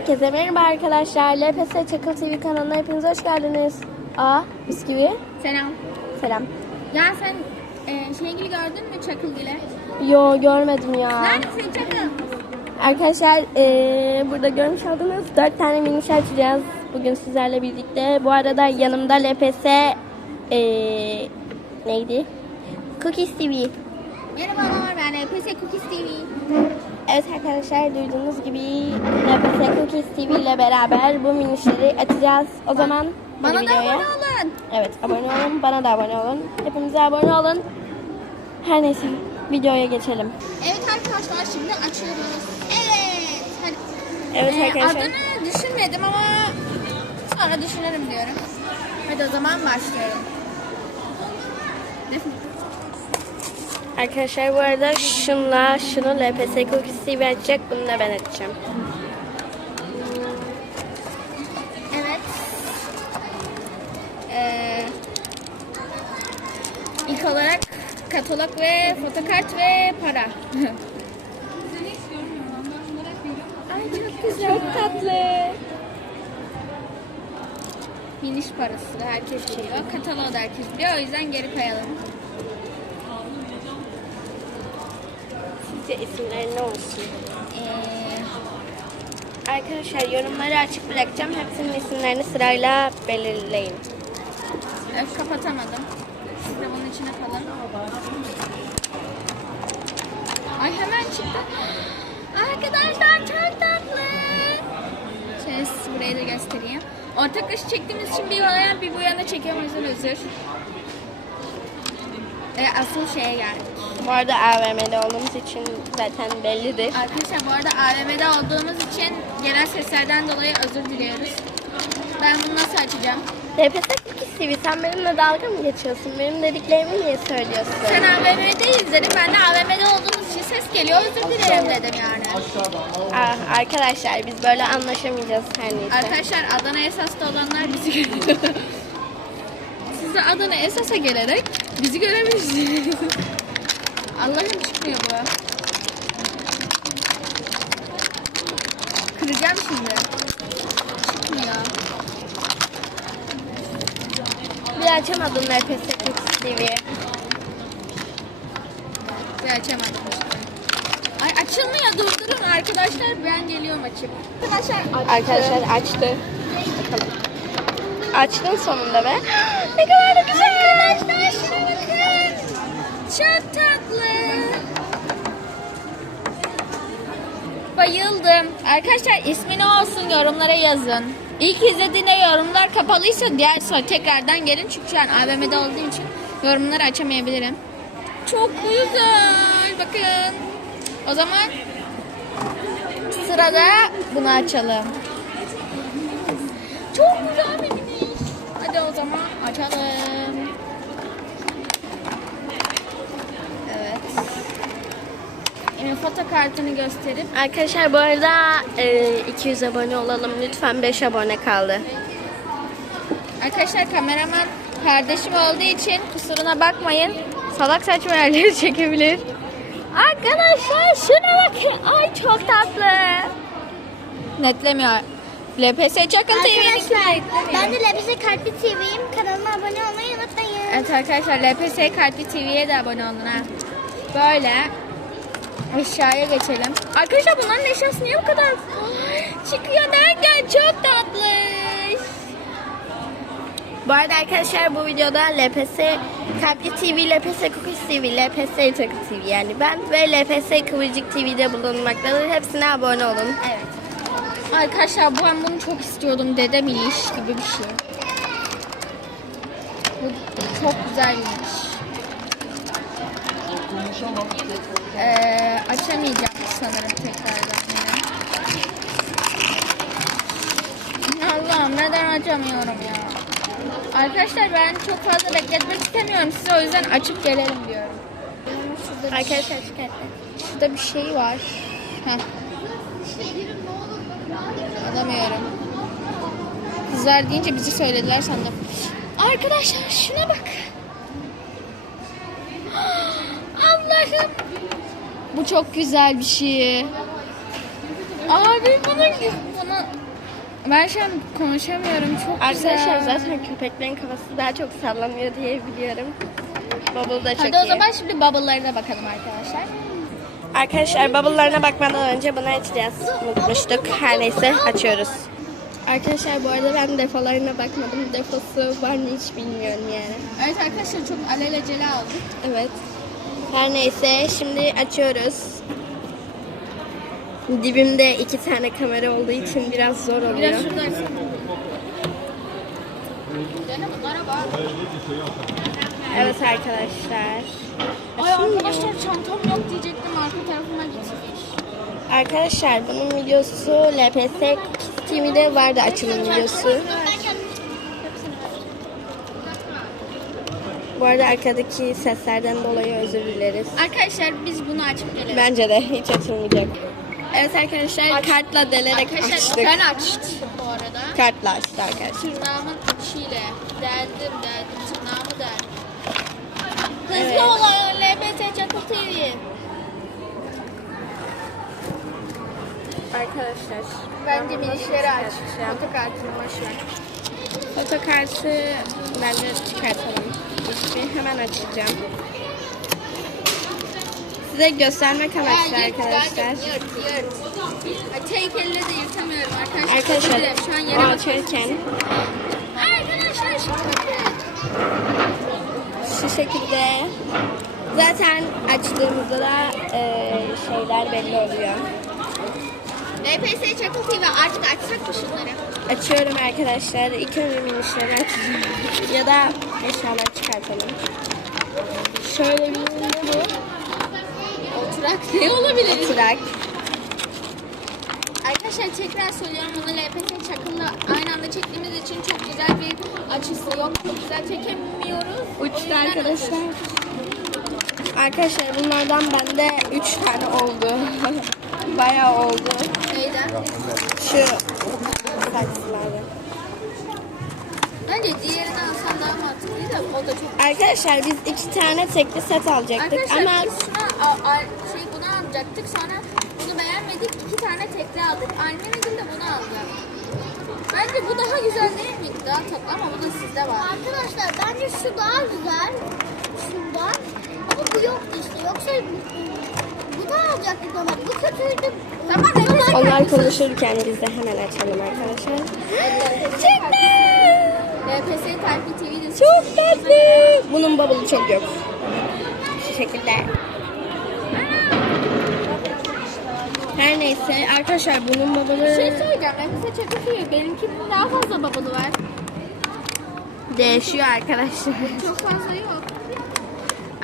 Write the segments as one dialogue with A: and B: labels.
A: Herkese merhaba arkadaşlar. LPS Çakıl TV kanalına hepiniz hoş geldiniz. Aa, bisküvi.
B: Selam.
A: Selam.
B: Ya sen e, Şengil'i gördün mü Çakılgil'e?
A: Yo görmedim ya.
B: Neredesin Çakıl?
A: Arkadaşlar eee, burada görmüş olduğunuz 4 tane miniş açacağız bugün sizlerle birlikte. Bu arada yanımda LPS eee, neydi? Cookies TV.
B: Merhabalar ben EPS Cookies TV.
A: Evet arkadaşlar duyduğunuz gibi Cookies TV ile beraber bu minişleri açacağız. O zaman
B: Bana da
A: videoya.
B: abone olun.
A: Evet abone olun. Bana da abone olun. Hepimize abone olun. Her neyse videoya geçelim.
B: Evet arkadaşlar şimdi açıyoruz. Evet. Hadi.
A: Evet
B: E,
A: arkadaşlar.
B: adını düşünmedim ama sonra düşünürüm diyorum. Hadi o zaman başlıyorum. Defne.
A: Arkadaşlar bu arada şunla şunu LPS Cookies TV açacak. Bunu da ben açacağım.
B: Evet. Ee, ilk olarak katalog ve fotokart ve para. Ay çok güzel.
A: Çok tatlı.
B: Miniş parası herkes biliyor. Kataloğu da herkes biliyor. O yüzden geri koyalım.
A: Sizce isimleri ne olsun?
B: Ee,
A: Arkadaşlar yorumları açık bırakacağım. Hepsinin isimlerini sırayla belirleyin.
B: öf, kapatamadım. Siz de bunun içine kalın. Ay hemen çıktı. Arkadaşlar çok tatlı. Şöyle size burayı da göstereyim. Ortak kış çektiğimiz için bir yana bir bu yana çekiyorum özür. Ee, asıl şeye geldik.
A: Bu arada AVM'de olduğumuz için zaten bellidir.
B: Arkadaşlar bu arada AVM'de olduğumuz için genel seslerden dolayı özür diliyoruz. Ben bunu nasıl açacağım?
A: LPS Cookies TV sen benimle dalga mı geçiyorsun? Benim dediklerimi niye söylüyorsun?
B: Sen AVM'deyiz dedim. Ben de AVM'de olduğumuz için ses geliyor. Özür dilerim dedim yani.
A: Ah, arkadaşlar biz böyle anlaşamayacağız her neyse.
B: Arkadaşlar Adana esaslı olanlar bizi görüyor. Siz de Adana esasa gelerek bizi görebilirsiniz. Allah'ım çıkmıyor bu. Kıracağım şimdi. Çıkmıyor.
A: Bir açamadım Cookies TV'yi.
B: Ve açamadım. Ay açılmıyor durdurun arkadaşlar ben geliyorum açıp. Arkadaşlar
A: Arkadaşlar açtı. Bakalım. Açtın sonunda be. ne kadar da güzel.
B: Çok tatlı. Bayıldım. Arkadaşlar ismi ne olsun yorumlara yazın. İlk izlediğinde yorumlar kapalıysa diğer sonra tekrardan gelin. Çünkü şu an AVM'de olduğum için yorumları açamayabilirim. Çok güzel. Bakın. O zaman sırada bunu açalım. Çok güzel bir miniş. Hadi o zaman açalım. Evet. Yine fotokartını gösterip
A: Arkadaşlar bu arada e, 200 abone olalım. Lütfen 5 abone kaldı.
B: Arkadaşlar kameraman kardeşim olduğu için kusuruna bakmayın. Salak saçma yerleri çekebilir. Arkadaşlar şuna bakın. Ay çok tatlı. Netlemiyor. LPS Çakıl TV'nin
C: Arkadaşlar ben de Lebze Kalpli TV'yim. Kanalıma abone olmayı unutmayın.
B: Evet arkadaşlar LPS Kalpli TV'ye de abone olun ha. Böyle aşağıya geçelim. Arkadaşlar bunların eşyası niye bu kadar çıkıyor derken çok tatlı.
A: Bu arada arkadaşlar bu videoda LPS Kalpli TV, LPS Cookies TV, LPS Çakı TV yani ben ve LPS Kıvırcık TV'de bulunmaktadır. Hepsine abone olun.
B: Evet. Arkadaşlar ben bunu çok istiyordum. Dedem iş gibi bir şey. Bu çok güzel bir iş. Ee, açamayacağım sanırım tekrardan yine. Allah'ım neden açamıyorum ya. Arkadaşlar ben çok fazla bekletmek istemiyorum size o yüzden açıp gelelim diyorum.
A: Arkadaşlar çıkartın.
B: şurada bir şey var. Heh. Alamıyorum. Kızlar deyince bizi söylediler sandım. Arkadaşlar şuna bak. Allah'ım. Bu çok güzel bir şey. Abi bunu, bunu Ben şu an konuşamıyorum. Çok
A: Arkadaşlar
B: güzel.
A: zaten köpeklerin kafası daha çok sallanıyor diye biliyorum. Bubble da çok
B: Hadi o
A: iyi.
B: zaman şimdi bubble'larına bakalım arkadaşlar.
A: Arkadaşlar bubble'larına bakmadan önce bunu açacağız. Unutmuştuk. Her neyse açıyoruz. Arkadaşlar bu arada ben defolarına bakmadım. Defosu var mı hiç bilmiyorum yani.
B: Evet arkadaşlar çok alelacele aldık.
A: Evet. Her neyse şimdi açıyoruz. Dibimde iki tane kamera olduğu için biraz zor oluyor.
B: Biraz.
A: Evet arkadaşlar.
B: Ay arkadaşlar çantam yok diyecektim arka tarafıma gitmiş.
A: Arkadaşlar bunun videosu LPS TV'de vardı açılım videosu. Bu arada arkadaki seslerden dolayı özür dileriz.
B: Arkadaşlar biz bunu açıp gelelim.
A: Bence de hiç açılmayacak. Evet arkadaşlar kartla delerek
B: Arkadaşlar
A: açtık.
B: ben açtım bu arada.
A: Kartla açtı arkadaşlar.
B: Tırnağımın içiyle deldim deldim tırnağımı deldim. Hızlı
A: Evet.
B: olun LBT Çakıl TV.
A: Arkadaşlar.
B: Ben de minişleri aç. Fotokartını boşver.
A: Fotokartı bence çıkartalım. İsmi hemen açacağım. Size göstermek amaçlı arkadaşlar.
B: Yırt yırt. Tek elle de yırtamıyorum arkadaşlar.
A: Arkadaşlar
B: şu an yere
A: açarken
B: Arkadaşlar
A: şu şekilde zaten açtığımızda da e, şeyler belli oluyor.
B: LPS Çakıl TV artık açsak mı şunları?
A: Açıyorum arkadaşlar. İlk önce minişleri açacağım. ya da eşyalar çıkartalım. Şöyle bir bu?
B: Oturak ne olabilir?
A: Oturak.
B: Arkadaşlar tekrar söylüyorum bunu LPS Çakıl'la aynı anda çektiğimiz için çok güzel bir açısı yok. Çok güzel çekemiyoruz.
A: Uçtu arkadaşlar. Arkadaşlar bunlardan bende 3 tane oldu. Bayağı oldu.
B: Neyden?
A: Şu saksılarda.
B: Bence diğerini alsam daha mantıklıydı da o da çok
A: Arkadaşlar biz iki tane tekli set alacaktık
B: Arkadaşlar
A: ama
B: biz şuna a- a- şey bunu alacaktık sonra bunu beğenmedik iki tane tekli aldık. Annemin de bunu alacak. Bence bu daha güzel değil mi? Daha tatlı ama bu da sizde var.
C: Arkadaşlar bence şu daha güzel. Şundan. Ama bu yoktu işte. Yoksa bu da alacaktık ama bu kötüydü.
B: Tamam,
A: onlar konuşurken biz de hemen açalım arkadaşlar. Çıktı!
B: LPS Terfi TV'de
A: Çok tatlı. Bunun bubble'ı çok yok. Şu şekilde. Her neyse arkadaşlar bunun bubble'ı
B: şey söyleyeceğim. LPS Çakı TV benimkinin daha fazla babalı var.
A: değişiyor arkadaşlar.
B: Çok fazla yok.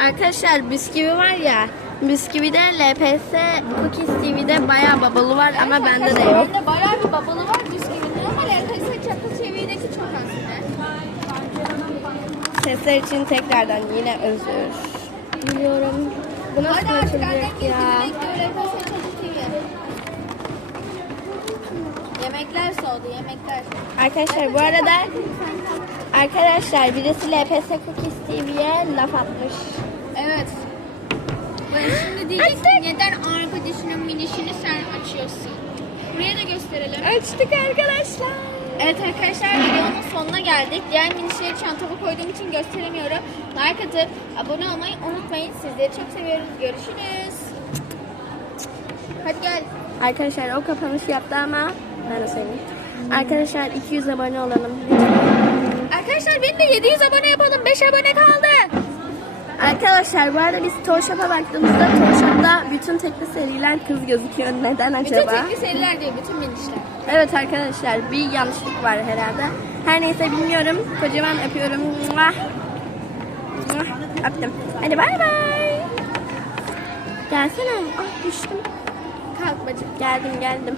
A: Arkadaşlar bisküvi var ya bisküvide LPS Cookies TV'de bayağı babalı var ama bende de yok.
B: Bende bayağı bir babalı var bisküvinin ama LPS Çakı TV'deki çok az.
A: Sesler için tekrardan yine özür. Biliyorum. Bu nasıl açılacak ya?
B: Yemekler soğudu yemekler.
A: Arkadaşlar bu arada arkadaşlar birisi LPS Cookies TV'ye laf atmış.
B: Evet. Ben şimdi diyeceksin neden arkadaşının minişini sen açıyorsun? Buraya da gösterelim.
A: Açtık arkadaşlar.
B: Evet arkadaşlar videonun sonuna geldik. Diğer minişleri çantama koyduğum için gösteremiyorum. Like atıp abone olmayı unutmayın. Sizleri çok seviyoruz. Görüşürüz. Hadi gel.
A: Arkadaşlar o kapanış yaptı ama ben de söyleyeyim. Arkadaşlar 200 abone olalım lütfen.
B: Arkadaşlar beni de 700 abone yapalım. 5 abone kaldı.
A: Arkadaşlar bu arada biz Toyshop'a baktığımızda Toyshop'ta bütün tekli seriler kız gözüküyor. Neden
B: Bütün
A: acaba?
B: tekli seriler diyor. Bütün minişler.
A: Evet arkadaşlar bir yanlışlık var herhalde. Her neyse bilmiyorum. Kocaman öpüyorum. Muah. Muah. Öptüm. Hadi bay bay. Gelsene. Ah düştüm.
B: Kalk bacım.
A: Geldim geldim.